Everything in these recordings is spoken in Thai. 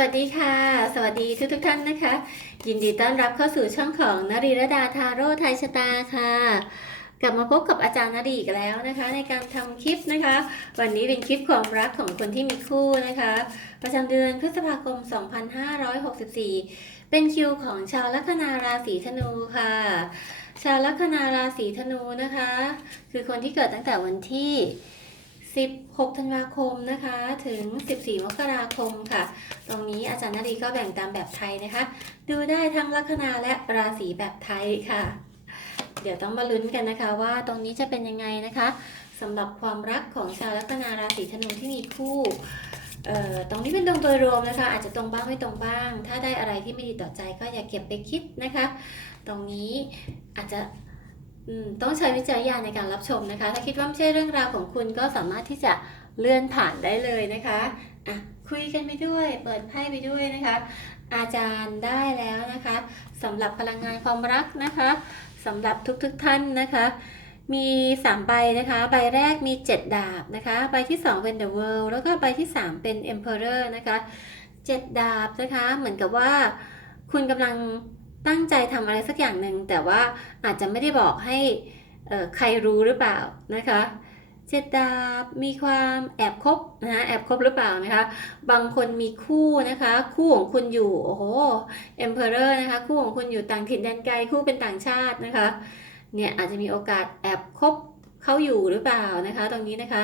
วัสดีค่ะ สวัสดีทุกทุกท่านนะคะ ยินดีต้อนรับเข้าสู่ช่องของนรีรดาทาโร่ไทยชะตาค่ะ กลับมาพบกับอาจารย์นรีอีกแล้วนะคะ ในการทำคลิปนะคะ วันนี้เป็นคลิปความรักของคนที่มีคู่นะคะ ประจำเดือนพฤษภาคม 2564 เป็นคิวของชาวลัคนาราศีธนูค่ะชาวลัคนาราศีธนูนะคะ คือคนที่เกิดตั้งแต่วันที่ 16 ธันวาคมนะคะ ถึง 14 มกราคมค่ะ ตรงนี้อาจารย์นารีก็แบ่งตามแบบไทยนะคะ ดูได้ทั้งลัคนาและราศีแบบไทยค่ะ เดี๋ยวต้องมาลุ้นกันนะคะว่าตรงนี้จะเป็นยังไงนะคะสำหรับความรักของชาวลัคนาราศีธนูที่มีคู่ตรงนี้เป็นดวงโดยรวมนะคะ อาจจะตรงบ้างไม่ตรงบ้าง ถ้าได้อะไรที่ไม่ดีต่อใจก็อย่าเก็บไปคิดนะคะ ตรงนี้อาจจะ ต้องใช้วิจารณญาณในการรับชมนะคะ ถ้าคิดว่าไม่ใช่เรื่องราวของคุณก็สามารถที่จะเลื่อนผ่านได้เลยนะคะอะคุยกันไปด้วย เปิดไพ่ไปด้วยนะคะ อาจารย์ได้แล้วนะคะสำหรับพลังงานความรักนะคะสำหรับทุกๆทท่านนะคะ มี 3 ใบนะคะ ใบแรกมี 7 ดาบนะคะ ใบที่ 2 เป็น The World แล้วก็ใบที่ 3 เป็น Emperor นะคะ 7 ดาบนะคะ เหมือนกับว่าคุณกำลัง ตั้งใจทำอะไรสักอย่างหนึ่งแต่ว่าอาจจะไม่ได้บอกให้ใครรู้หรือเปล่านะคะเจ็ดดาบมีความแอบคบนะแอบคบหรือเปล่านะคะ บางคนมีคู่นะคะ คู่ของคุณอยู่โอ้โห Emperor นะคะ คู่ของคุณอยู่ต่างถิ่นแดนไกลคู่เป็นต่างชาตินะคะ เนี่ยอาจจะมีโอกาสแอบคบเขาอยู่หรือเปล่านะคะ ตรงนี้นะคะ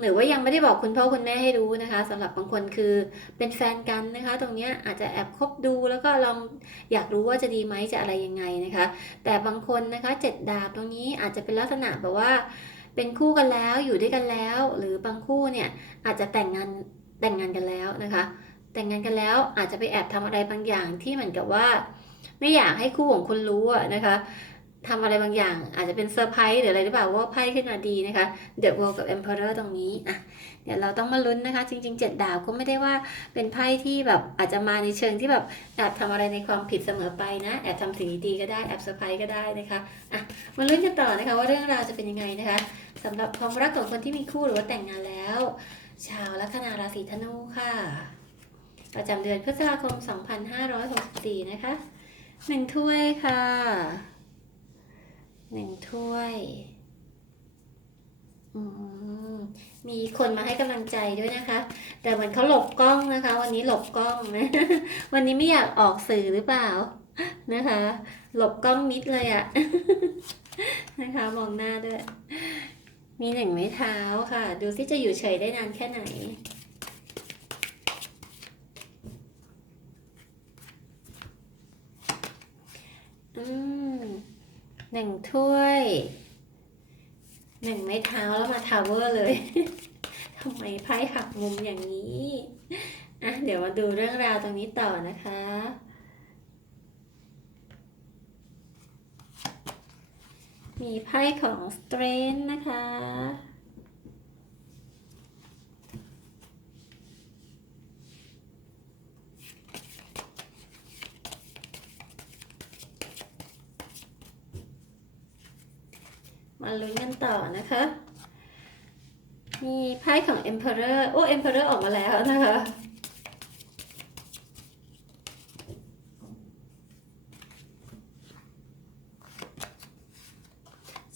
หรือว่ายังไม่ได้บอกคุณพ่อคุณแม่ให้รู้นะคะสำหรับบางคนคือเป็นแฟนกันนะคะ ตรงนี้อาจจะแอบคบดูแล้วก็ลองอยากรู้ว่าจะดีไหมจะอะไรยังไงนะคะ แต่บางคนนะคะเจ็ดดาบตรงนี้อาจจะเป็นลักษณะแบบว่า เป็นคู่กันแล้วอยู่ด้วยกันแล้ว หรือบางคู่เนี่ยอาจจะแต่งงานแต่งงานกันแล้วนะคะ แต่งงานกันแล้วอาจจะไปแอบทำอะไรบางอย่างที่เหมือนกับว่า ไม่อยากให้คู่ของคุณรู้นะคะ ทำอะไรบางอย่าง อาจจะเป็นเซอร์ไพรส์หรืออะไรหรือเปล่าว่าไพ่ขึ้นมาดีนะคะ The World กับ Emperor ตรงนี้อะเดี๋ยวเราต้องมาลุ้นนะคะ จริงๆ7ดดาวก็ไม่ได้ว่าเป็นไพ่ที่แบบอาจจะมาในเชิงที่แบบแอบทำอะไรในความผิดเสมอไปนะแอบทำสิ่งดีๆก็ได้แอบเซอร์ไพรส์ก็ได้นะคะอะมาลุ้นกันต่อนะคะว่าเรื่องราวจะเป็นยังไงนะคะสำหรับความรักของคนที่มีคู่หรือว่าแต่งงานแล้ว ชาวลัคนาราศีธนูค่ะประจำเดือนพฤษภาคม 2564 นะคะหนึ่งถ้วยค่ะ หนึ่งถ้วยอืมมีคนมาให้กำลังใจด้วยนะคะ แต่เหมือนเขาหลบกล้องนะคะ วันนี้หลบกล้องนะวันนี้ไม่อยากออกสื่อหรือเปล่านะคะ หลบกล้องมิดเลยอะนะคะ มองหน้าด้วย มีหนึ่งไม้เท้าค่ะ ดูซิจะอยู่เฉยได้นานแค่ไหนอืม หนึ่งถ้วยหนึ่งไม้เท้าแล้วมาทาวเวอร์เลยทำไมไพ่หักมุมอย่างนี้อะเดี๋ยวมาดูเรื่องราวตรงนี้ต่อนะคะ มีไพ่ของสเตรนนะคะ มาลุ้นกันต่อนะคะ มีไพ่ของ Emperor โอ้ Emperor ออกมาแล้วนะคะ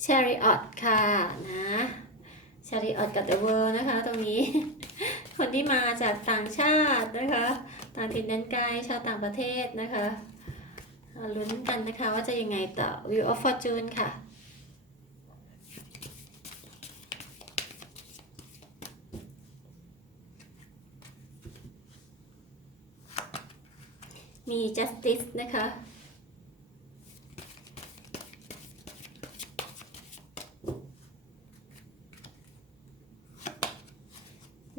Chariot ค่ะนะ Chariot กับ The World นะคะ ตรงนี้ คนที่มาจากต่างชาตินะคะ ต่างถิ่นแดนไกลชาวต่างประเทศนะคะลุ้นกันนะคะว่าจะยังไงต่อ View of Fortune ค่ะ มี justice นะคะ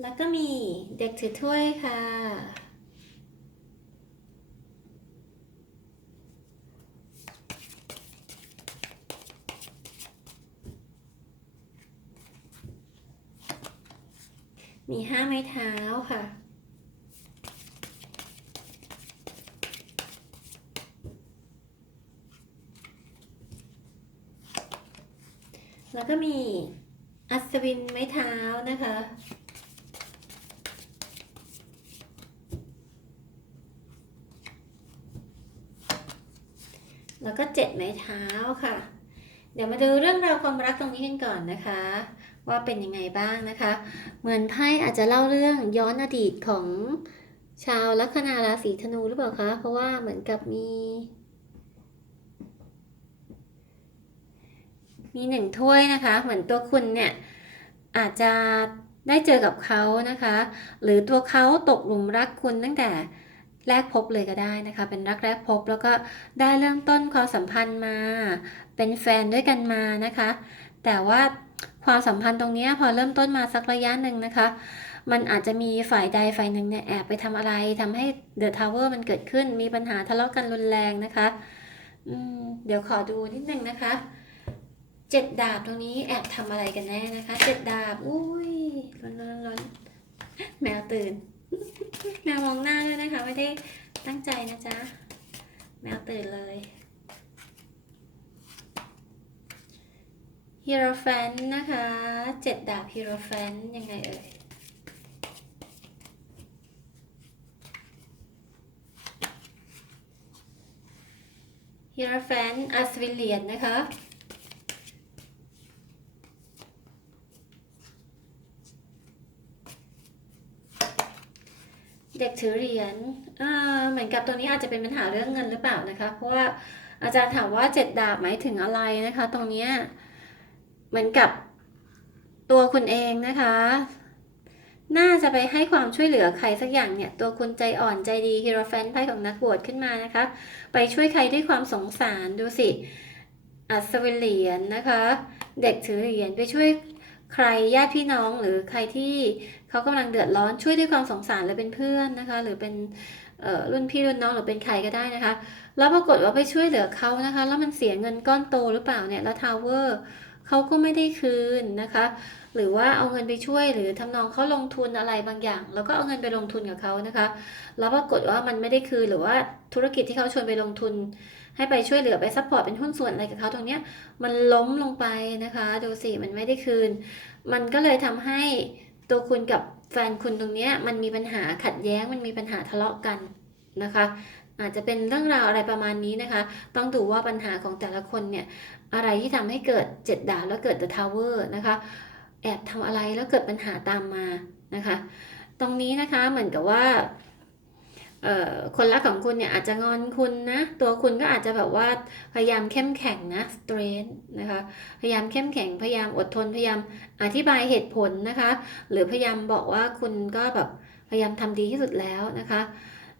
แล้วก็มีเด็กถือถ้วยค่ะ มีห้าไม้เท้าค่ะ ก็มีอัศวินไม้เท้านะคะ แล้วก็เจ็ดไม้เท้าค่ะ เดี๋ยวมาดูเรื่องราวความรักตรงนี้กันก่อนนะคะ ว่าเป็นยังไงบ้างนะคะ เหมือนไพ่อาจจะเล่าเรื่องย้อนอดีตของชาวลัคนาราศีธนูหรือเปล่าคะ เพราะว่าเหมือนกับมี มีหนึ่งถ้วยนะคะ เหมือนตัวคุณเนี่ยอาจจะได้เจอกับเขานะคะ หรือตัวเขาตกหลุมรักคุณตั้งแต่แรกพบเลยก็ได้นะคะ เป็นรักแรกพบแล้วก็ได้เริ่มต้นความสัมพันธ์มา เป็นแฟนด้วยกันมานะคะ แต่ว่าความสัมพันธ์ตรงนี้พอเริ่มต้นมาสักระยะหนึ่งนะคะ มันอาจจะมีฝ่ายใดฝ่ายหนึ่งเนี่ยแอบไปทำอะไรทำให้เดอะทาวเวอร์มันเกิดขึ้นมีปัญหาทะเลาะกันรุนแรงนะคะอืมเดี๋ยวขอดูนิดนึงนะคะ เจ็ดดาบตรงนี้แอบทำอะไรกันแน่นะคะ เจ็ดดาบ อุ้ยร้อนร้อนร้อนแมวตื่น แมวมองหน้าด้วยนะคะ ไม่ได้ตั้งใจนะจ๊ะ แมวตื่นเลย ฮีโรแฟนนะคะเจ็ดดาบฮีโรแฟนยังไงเอ่ยฮีโรแฟนอัสวิเลียนนะคะ เด็ก ถือเหรียญเหมือนกับตัวนี้อาจจะเป็นปัญหาเรื่องเงินหรือเปล่านะคะ เพราะว่าอาจารย์ถามว่าเจ็ดดาบหมายถึงอะไรนะคะ ตรงนี้เหมือนกับตัวคุณเองนะคะ น่าจะไปให้ความช่วยเหลือใครสักอย่างเนี่ย ตัวคุณใจอ่อนใจดีฮีโรแฟนไพ่ของนักบวชขึ้นมานะคะ ไปช่วยใครด้วยความสงสารดูสิ อัศวินเหรียญนะคะ เด็กถือเหรียญไปช่วยใครญาติพี่น้องหรือใครที่ เขากำลังเดือดร้อนช่วยด้วยความสงสารหรือเป็นเพื่อนนะคะ หรือเป็นรุ่นพี่รุ่นน้องหรือเป็นใครก็ได้นะคะ แล้วปรากฏว่าไปช่วยเหลือเขานะคะ แล้วมันเสียเงินก้อนโตหรือเปล่าเนี่ยแล้วทาวเวอร์เขาก็ไม่ได้คืนนะคะ หรือว่าเอาเงินไปช่วยหรือทำนองเขาลงทุนอะไรบางอย่าง แล้วก็เอาเงินไปลงทุนกับเขานะคะ แล้วปรากฏว่ามันไม่ได้คืนหรือว่าธุรกิจที่เขาชวนไปลงทุน ให้ไปช่วยเหลือไปซัพพอร์ตเป็นหุ้นส่วนอะไรกับเขาตรงเนี้ยมันล้มลงไปนะคะ ดูสิมันไม่ได้คืน มันก็เลยทำให้ ตัวคุณกับแฟนคุณตรงนี้มันมีปัญหาขัดแย้งมันมีปัญหาทะเลาะกันนะคะ อาจจะเป็นเรื่องราวอะไรประมาณนี้นะคะ ต้องดูว่าปัญหาของแต่ละคนเนี่ยอะไรที่ทำให้เกิดเจ็ดดาวแล้วเกิด The Tower นะคะ แอบทำอะไรแล้วเกิดปัญหาตามมานะคะ ตรงนี้นะคะเหมือนกับว่า คนรักของคุณเนี่ยอาจจะงอนคุณนะ ตัวคุณก็อาจจะแบบว่าพยายามเข้มแข็งนะ strength นะคะ พยายามเข้มแข็ง พยายามอดทน พยายามอธิบายเหตุผลนะคะ หรือพยายามบอกว่าคุณก็แบบพยายามทำดีที่สุดแล้วนะคะ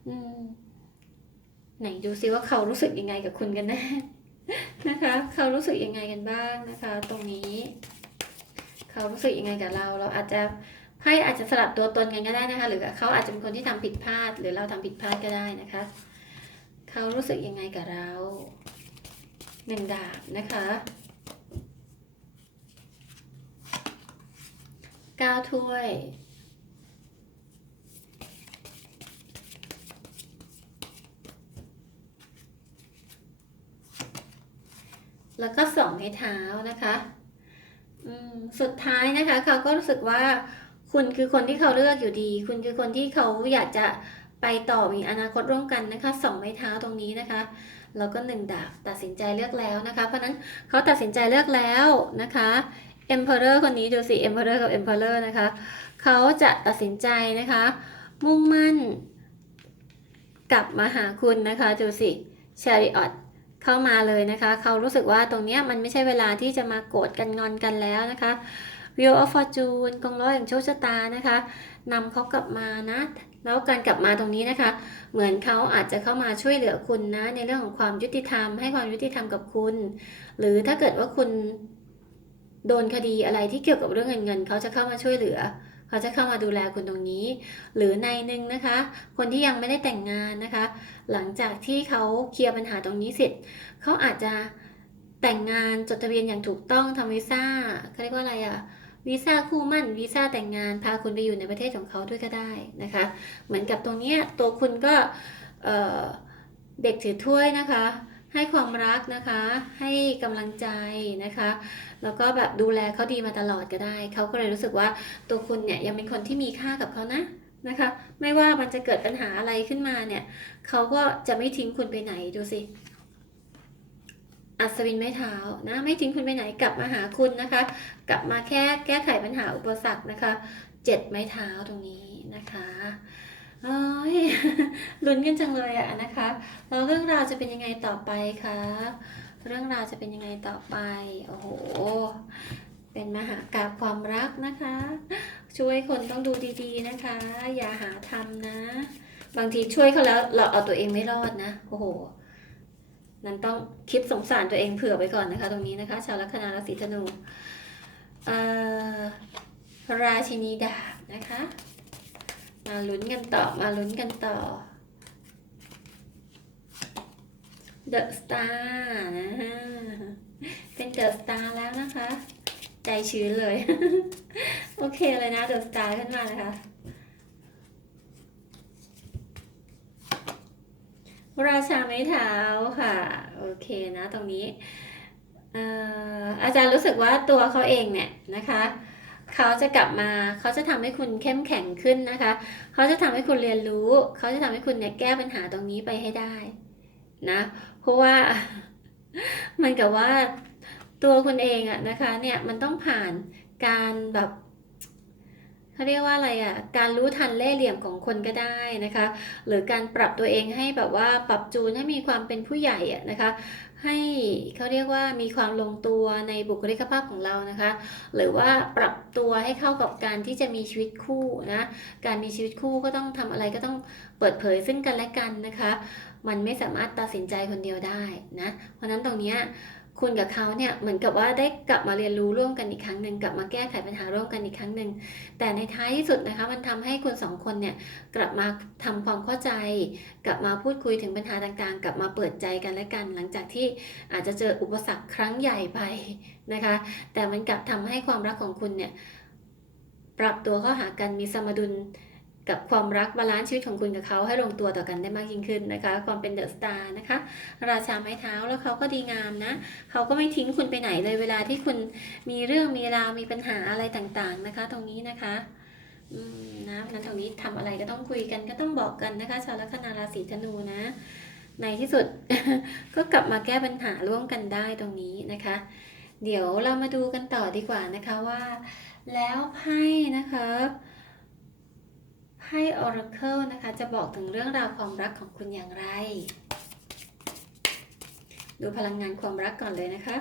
อืมไหนดูซิว่าเขารู้สึกยังไงกับคุณกันแน่นะคะ เขารู้สึกยังไงกันบ้างนะคะ ตรงนี้ เขารู้สึกยังไงกับเรา เราอาจจะ ไพ่อาจจะสลับตัวตนกันก็ได้นะคะ หรือเขาอาจจะเป็นคนที่ทำผิดพลาด หรือเราทำผิดพลาดก็ได้นะคะ เขารู้สึกยังไงกับเราหนึ่งดาบนะคะเก้าถ้วย แล้วก็สองในเท้านะคะ สุดท้ายนะคะ เขาก็รู้สึกว่า คุณคือคนที่เขาเลือกอยู่ดี คุณคือคนที่เขาอยากจะไปต่อมีอนาคตร่วมกันนะคะสองไม้เท้าตรงนี้นะคะ แล้วก็หนึ่งดาบตัดสินใจเลือกแล้วนะคะ เพราะนั้นเขาตัดสินใจเลือกแล้วนะคะ Emperor คนนี้ดูสิ Emperor กับ Emperor นะคะเขาจะตัดสินใจนะคะ มุ่งมั่น กลับมาหาคุณนะคะดูสิ Chariot เข้ามาเลยนะคะ เขารู้สึกว่าตรงเนี้ยมันไม่ใช่เวลาที่จะมาโกรธกันงอนกันแล้วนะคะ Wheel of Fortune กองล้อแห่งโชคชะตานะคะนำเขากลับมานะแล้วการกลับมาตรงนี้นะคะ เหมือนเขาอาจจะเข้ามาช่วยเหลือคุณนะ ในเรื่องของความยุติธรรม ให้ความยุติธรรมกับคุณ หรือถ้าเกิดว่าคุณโดนคดีอะไรที่เกี่ยวกับเรื่องเงินเงินเขาจะเข้ามาช่วยเหลือ เขาจะเข้ามาดูแลคุณตรงนี้ หรือในหนึ่งนะคะ คนที่ยังไม่ได้แต่งงานนะคะ หลังจากที่เขาเคลียร์ปัญหาตรงนี้เสร็จเขาอาจจะแต่งงานจดทะเบียนอย่างถูกต้องทำวีซ่าเขาเรียกว่าอะไรอะ วีซ่าคู่มั่นวีซ่าแต่งงานพาคุณไปอยู่ในประเทศของเขาด้วยก็ได้นะคะ เหมือนกับตรงเนี้ยตัวคุณก็เเด็กถือถ้วยนะคะ ให้ความรักนะคะ ให้กำลังใจนะคะ แล้วก็แบบดูแลเขาดีมาตลอดก็ได้ เขาก็เลยรู้สึกว่าตัวคุณเนี่ยยังเป็นคนที่มีค่ากับเขานะนะคะ ไม่ว่ามันจะเกิดปัญหาอะไรขึ้นมาเนี่ยเขาก็จะไม่ทิ้งคุณไปไหนดูสิ อัศวินไม้เท้านะไม่ทิ้งคุณไปไหนกลับมาหาคุณนะคะ กลับมาแค่แก้ไขปัญหาอุปสรรคนะคะเจ็ดไม้เท้าตรงนี้นะคะโอ้ยลุ้นกันจังเลยอะนะคะแล้วเรื่องราวจะเป็นยังไงต่อไปคะเรื่องราวจะเป็นยังไงต่อไปโอ้โหเป็นมหากาบความรักนะคะ ช่วยคนต้องดูดีๆนะคะ อย่าหาทำนะ บางทีช่วยเขาแล้วเราเอาตัวเองไม่รอดนะโอ้โห นั้นต้องคิดสงสารตัวเองเผื่อไว้ก่อนนะคะ ตรงนี้นะคะ ชาวลัคนาราศีธนูราชินีดาบนะคะ มาลุ้นกันต่อมาลุ้นกันต่อ The Star นะฮะเป็น The Star แล้วนะคะ ใจชื้นเลย โอเคเลยนะ The Star ขึ้นมานะคะ ราชาไม้เท้าค่ะ โอเคนะตรงนี้อาจารย์รู้สึกว่าตัวเขาเองเนี่ยนะคะเขาจะกลับมาเขาจะทำให้คุณเข้มแข็งขึ้นนะคะ เขาจะทำให้คุณเรียนรู้ เขาจะทำให้คุณเนี่ยแก้ปัญหาตรงนี้ไปให้ได้นะเพราะว่ามันกับว่าตัวคุณเองอะนะคะเนี่ยมันต้องผ่านการแบบ เขาเรียกว่าอะไรอะการรู้ทันเล่เหลี่ยมของคนก็ได้นะคะ หรือการปรับตัวเองให้แบบว่าปรับจูนให้มีความเป็นผู้ใหญ่อะนะคะ ให้เขาเรียกว่ามีความลงตัวในบุคลิกภาพของเรานะคะ หรือว่าปรับตัวให้เข้ากับการที่จะมีชีวิตคู่นะ การมีชีวิตคู่ก็ต้องทำอะไรก็ต้องเปิดเผยซึ่งกันและกันนะคะ มันไม่สามารถตัดสินใจคนเดียวได้นะ เพราะฉะนั้นตรงเนี้ย คุณกับเขาเนี่ยเหมือนกับว่าได้กลับมาเรียนรู้ร่วมกันอีกครั้งหนึ่งกลับมาแก้ไขปัญหาร่วมกันอีกครั้งหนึ่งแต่ในท้ายที่สุดนะคะมันทำให้คุณสองคนเนี่ยกลับมาทำความเข้าใจ กลับมาพูดคุยถึงปัญหาต่างๆ กลับมาเปิดใจกันและกัน หลังจากที่อาจจะเจออุปสรรคครั้งใหญ่ไปนะคะ แต่มันกลับทำให้ความรักของคุณเนี่ยปรับตัวเข้าหากันมีสมดุล กับความรักบาลานซ์ชีวิตของคุณกับเขาให้ลงตัวต่อกันได้มากยิ่งขึ้นนะคะ ความเป็นเดอะสตาร์นะคะ ราชาไม้เท้าแล้วเขาก็ดีงามนะ เขาก็ไม่ทิ้งคุณไปไหนเลยเวลาที่คุณมีเรื่องมีราวมีปัญหาอะไรต่างๆนะคะ ตรงนี้นะคะนะนั้นตรงนี้ทำอะไรก็ต้องคุยกันก็ต้องบอกกันนะคะ ชาวลัคนาราศีธนูนะ ในที่สุดก็กลับมาแก้ปัญหาร่วมกันได้ตรงนี้นะคะ เดี๋ยวเรามาดูกันต่อดีกว่านะคะว่า แล้วไพ่นะคะ ไพ่ Oracle นะคะ จะบอกถึงเรื่องราวความรักของคุณอย่างไร ดูพลังงานความรักก่อนเลยนะคะ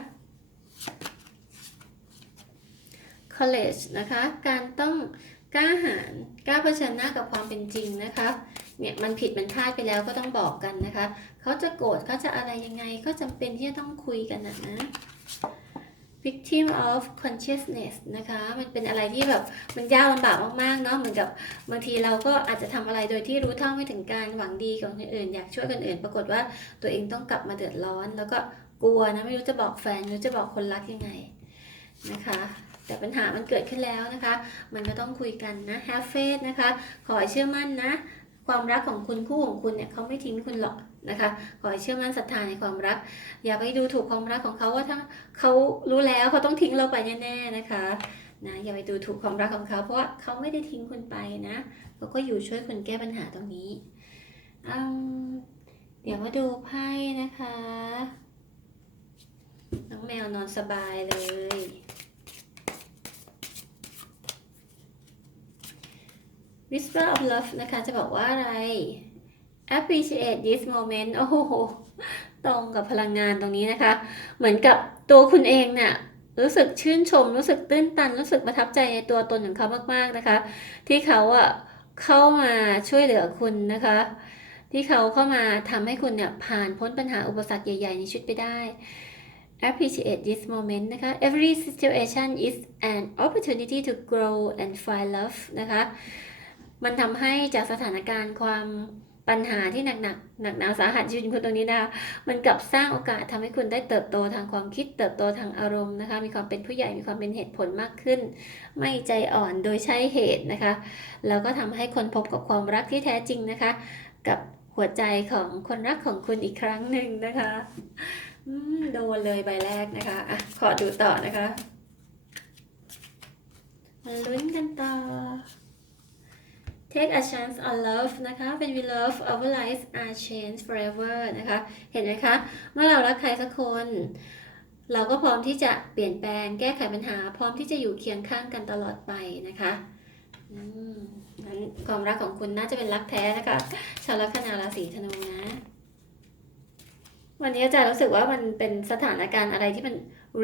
College นะคะ การต้องกล้าหาญกล้าเผชิญหน้ากับความเป็นจริงนะคะ เนี่ยมันผิดมันพลาดไปแล้วก็ต้องบอกกันนะคะ เขาจะโกรธเขาจะอะไรยังไงก็จำเป็นที่จะต้องคุยกันนะนะ victim of consciousness นะคะ มันเป็นอะไรที่แบบมันยากลำบากมากๆเนาะ เหมือนกับบางทีเราก็อาจจะทำอะไรโดยที่รู้เท่าไม่ถึงการหวังดีของคนอื่น อยากช่วยคนอื่น ปรากฏว่าตัวเองต้องกลับมาเดือดร้อน แล้วก็กลัวนะ ไม่รู้จะบอกแฟนไม่รู้จะบอกคนรักยังไงนะคะ แต่ปัญหามันเกิดขึ้นแล้วนะคะ มันก็ต้องคุยกันนะ have faith นะคะ ขอเชื่อมั่นนะ ความรักของคุณคู่ของคุณเนี่ยเขาไม่ทิ้งคุณหรอก นะคะ ขอให้เชื่อมั่นศรัทธาในความรัก อย่าไปดูถูกความรักของเขาว่าถ้าเขารู้แล้วเขาต้องทิ้งเราไปแน่ๆนะคะนะอย่าไปดูถูกความรักของเขา เพราะว่าเขาไม่ได้ทิ้งคุณไปนะเขาก็อยู่ช่วยคุณแก้ปัญหาตรงนี้เดี๋ยวมาดูไพ่นะคะ น้องแมวนอนสบายเลย Whisper of Love นะคะ จะบอกว่าอะไร appreciate this moment โอ้โห ตรงกับพลังงานตรงนี้นะคะ เหมือนกับตัวคุณเองเนี่ยรู้สึกชื่นชม รู้สึกตื้นตัน รู้สึกประทับใจในตัวตนของเขามากๆนะคะ ที่เขาอะเข้ามาช่วยเหลือคุณนะคะ ที่เขาเข้ามาทำให้คุณเนี่ยผ่านพ้นปัญหาอุปสรรคใหญ่ ๆ ในชีวิตไปได้ appreciate this moment นะคะ every situation is an opportunity to grow and find love นะคะ มันทำให้จากสถานการณ์ความ ปัญหาที่หนักหนักหนักหนาสาหัสชีวิตคุณตรงนี้นะคะมันกลับสร้างโอกาสทำให้คุณได้เติบโตทางความคิด เติบโตทางอารมณ์นะคะ มีความเป็นผู้ใหญ่มีความเป็นเหตุผลมากขึ้น ไม่ใจอ่อนโดยใช้เหตุนะคะแล้วก็ทำให้คนพบกับความรักที่แท้จริงนะคะ กับหัวใจของคนรักของคุณอีกครั้งหนึ่งนะคะโดนเลยใบแรกนะคะอะขอดูต่อนะคะมาลุ้นกันต่อ take a chance on love นะคะ when we love our lives are changed forever นะคะ เห็นไหมคะ เมื่อเรารักใครสักคน เราก็พร้อมที่จะเปลี่ยนแปลง แก้ไขปัญหา พร้อมที่จะอยู่เคียงข้างกันตลอดไปนะคะอืมงั้นความรักของคุณน่าจะเป็นรักแท้นะคะชาวลัคนาราศีธนูนะ วันนี้อาจารย์รู้สึกว่ามันเป็นสถานการณ์อะไรที่มัน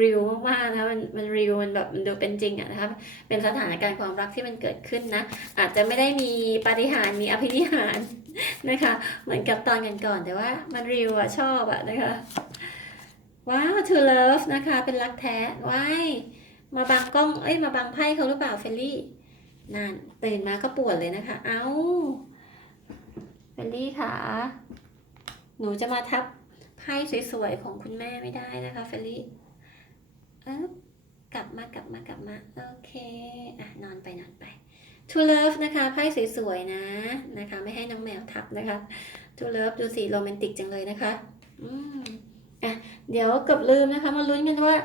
รีลมากๆนะคะมันมันรีลมันแบบมันดูเป็นจริงอะนะคะเป็นสถานการณ์ความรักที่มันเกิดขึ้นนะอาจจะไม่ได้มีปาฏิหาริย์มีอภินิหารนะคะ เหมือนกับตอนกันก่อนแต่ว่ามันรีลอะชอบอะนะคะว้าว to love นะคะ เป็นรักแท้ว้ายมาบังกล้องเอ้ยมาบังไพ่เขาหรือเปล่าเฟลลี่นั่นตื่นมาก็ปวดเลยนะคะ เอ้าเฟลลี่ค่ะ หนูจะมาทับไพ่สวยๆของคุณแม่ไม่ได้นะคะเฟลลี่ อ๊บกลับมากลับมากลับมา โอเค อะ นอนไปนอนไป to love นะคะไพ่สวยๆนะนะคะ ไม่ให้น้องแมวทับนะคะ to love ดูสิโรแมนติกจังเลยนะคะ อืมอะเดี๋ยวเกับลืมนะคะ มาลุ้นกันว่า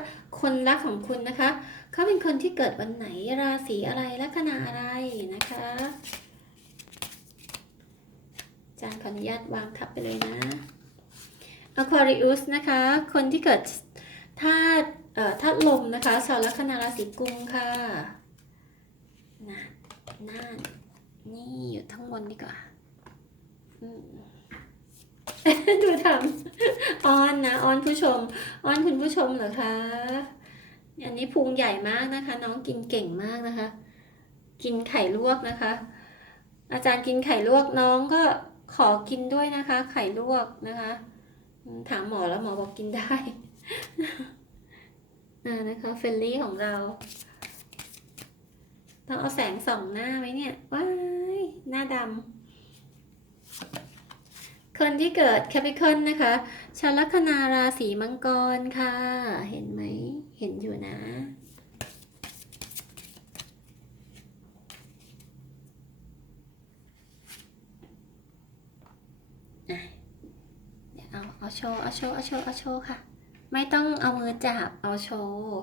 คนรักของคุณนะคะ เขาเป็นคนที่เกิดวันไหนราศีอะไรลัคนาอะไรนะคะจารย์ขออนุญาตวางทับไปเลยนะ Aquarius นะคะ คนที่เกิดธาตุ ธาตุลมนะคะชาวลัคนาราศีกุมค่ะน่นน่านนี่อยู่ทั้งบนดีกว่าดูทำอ้อนนะอ้อนผู้ชมอ้อนคุณผู้ชมเหรอคะอันนี้พุงใหญ่มากนะคะ น้องกินเก่งมากนะคะ กินไข่ลวกนะคะ อาจารย์กินไข่ลวกน้องก็ขอกินด้วยนะคะ ไข่ลวกนะคะ ถามหมอแล้วหมอบอกกินได้ อ่านะคะเฟลลี่ของเรา ต้องเอาแสงส่องหน้าไหมเนี่ย ว้าย หน้าดำ คนที่เกิดแคปิคอนนะคะ ชาวลัคนาราศีมังกรค่ะ เห็นไหม เห็นอยู่นะอะเดี๋ยวเอาเอาโชว์เอาโชว์เอาโชว์เอาโชว์ค่ะ ไม่ต้องเอามือจับ เอาโชว์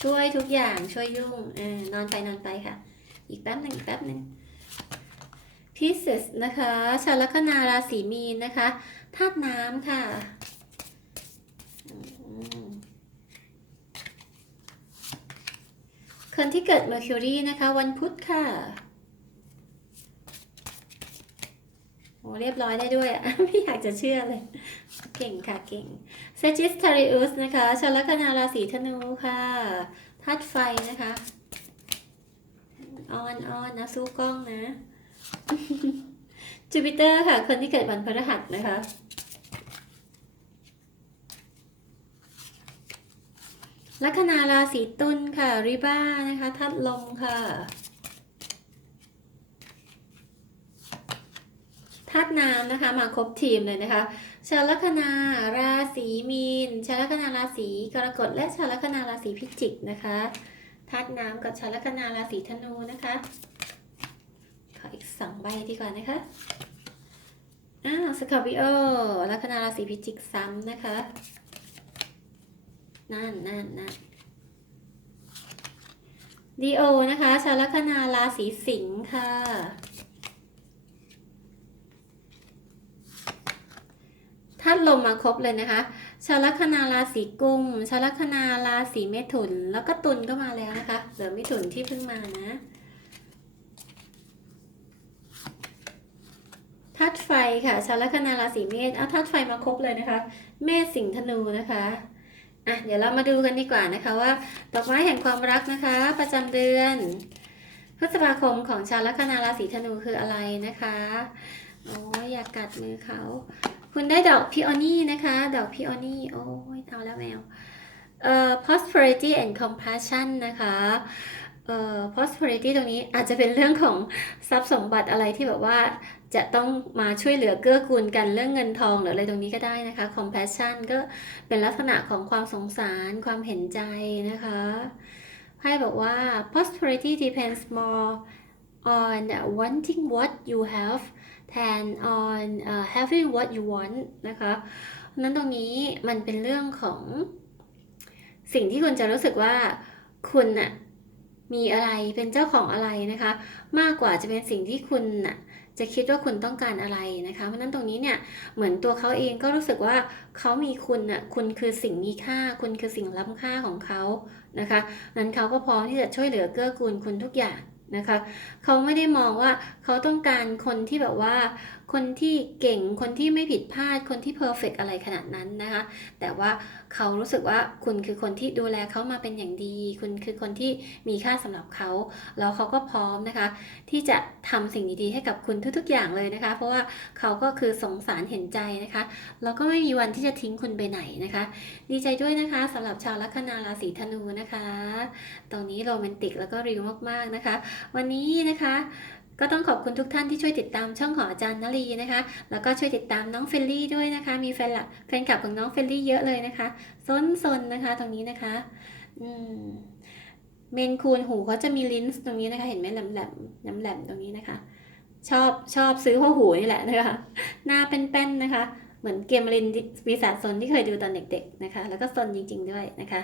ช่วยทุกอย่างช่วยยุ่งเออนอนไปนอนไปค่ะ อีกแป๊บหนึ่งอีกแป๊บหนึ่งพิเศษนะคะชาวลัคนาราศีมีนนะคะธาตุน้ำค่ะคนที่เกิด Mercury นะคะ วันพุธค่ะโอ้เรียบร้อยได้ด้วยอะไม่อยากจะเชื่อเลย เก่งค่ะเก่ง Sagittarius นะคะชาวลัคนาราศีธนูค่ะธาตุไฟนะคะออนออนนะสู้กล้องนะจูปิเตอร์ค่ะ คนที่เกิดวันพฤหัสนะคะลัคนาราศีตุลค่ะ ริบ้านะคะธาตุลมค่ะธาตุน้ำนะคะ มาครบทีมเลยนะคะ ชาวลัคนาราศีมีน ชาวลัคนาราศีกรกฎ และชาวลัคนาราศีพิจิกนะคะธาตุน้ำกับชาวลัคนาราศีธนูนะคะ ขออีกสองใบดีกว่านะคะ อ้าวสคาบิโอลัคนาราศีพิจิกซ้ำนะคะ นั่นนั่นนั่นดีโอนะคะ ชาวลัคนาราศีสิงค์ค่ะ ธาตุลมมาครบเลยนะคะชาวลัคนาราศีกุมชาวลัคนาราศีเมถุน แล้วก็ตุลก็มาแล้วนะคะเหลือมิถุนที่เพิ่งมานะธาตุไฟค่ะชาวลัคนาราศีเมษเอาธาตุไฟมาครบเลยนะคะ เมษสิงห์ธนูนะคะอะเดี๋ยวเรามาดูกันดีกว่านะคะว่าดอกไม้แห่งความรักนะคะ ประจำเดือนพฤษภาคมของชาวลัคนาราศีธนูคืออะไรนะคะโอ้ยอยากกัดมือเขา คุณได้ดอกพิออนี่นะคะ ดอกพิออนี่โอ้ยเอาแล้วแมวเอ่อ prosperity and compassion นะคะเอ่อ prosperity ตรงนี้อาจจะเป็นเรื่องของทรัพย์สมบัติอะไรที่แบบว่าจะต้องมาช่วยเหลือเกื้อกูลกันเรื่องเงินทองหรืออะไรตรงนี้ก็ได้นะคะ compassion ก็เป็นลักษณะของความสงสารความเห็นใจนะคะไพ่บอกว่า prosperity depends more on wanting what you have than on uh, having what you want นะคะนั้นตรงนี้มันเป็นเรื่องของ สิ่งที่คุณจะรู้สึกว่าคุณน่ะมีอะไรเป็นเจ้าของอะไรนะคะ มากกว่าจะเป็นสิ่งที่คุณน่ะจะคิดว่าคุณต้องการอะไรนะคะ เพราะนั้นตรงนี้เนี่ยเหมือนตัวเขาเองก็รู้สึกว่าเขามีคุณน่ะคุณคือสิ่งมีค่า คุณคือสิ่งล้ำค่าของเขานะคะนั้นเขาก็พร้อมที่จะช่วยเหลือเกื้อกูลคุณทุกอย่าง นะคะเขาไม่ได้มองว่าเขาต้องการคนที่แบบว่า คนที่เก่งคนที่ไม่ผิดพลาดคนที่เพอร์เฟกอะไรขนาดนั้นนะคะ แต่ว่า เขารู้สึกว่าคุณคือคนที่ดูแลเขามาเป็นอย่างดี คุณคือคนที่มีค่าสำหรับเขา แล้วเขาก็พร้อมนะคะ ที่จะทำสิ่งดีๆให้กับคุณทุกๆอย่างเลยนะคะ เพราะว่าเขาก็คือสงสารเห็นใจนะคะ แล้วก็ไม่มีวันที่จะทิ้งคุณไปไหนนะคะ ดีใจด้วยนะคะสำหรับชาวลัคนาราศีธนูนะคะ ตรงนี้โรแมนติกแล้วก็ริวมากๆนะคะ วันนี้นะคะ ก็ต้องขอบคุณทุกท่านที่ช่วยติดตามช่องของอาจารย์นลีนะคะ แล้วก็ช่วยติดตามน้องเฟลลี่ด้วยนะคะ มีแฟนหลักแฟนคลับของน้องเฟลลี่เยอะเลยนะคะซนๆนะคะ ตรงนี้นะคะ อืมเมนคูนหูเขาจะมีลิ้นตรงนี้นะคะ เห็นไหมแหลมแหลมแหลมแหลมตรงนี้นะคะ ชอบชอบซื้อหัวหูนี่แหละนะคะ หน้าเป็นแป้นๆนะคะ เหมือนเกมลินปีศาจซนที่เคยดูตอนเด็กๆนะคะ แล้วก็ซนจริง ๆ ด้วยนะคะ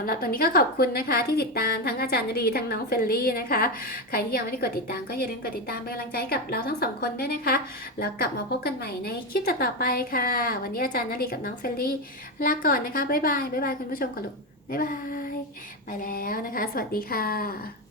สำหรับตอนนี้ก็ขอบคุณนะคะ ที่ติดตามทั้งอาจารย์นดีทั้งน้องเฟลลี่นะคะ ใครที่ยังไม่ได้กดติดตามก็อย่าลืมกดติดตามเป็นกำลังใจกับเราทั้งสองคนด้วยนะคะ แล้วกลับมาพบกันใหม่ในคลิปต่อไปค่ะ วันนี้อาจารย์นดีกับน้องเฟลลี่ลาก่อนนะคะบ๊ายบายบ๊ายบายคุณผู้ชมก่อนลูกบ๊ายบายไปแล้วนะคะ สวัสดีค่ะ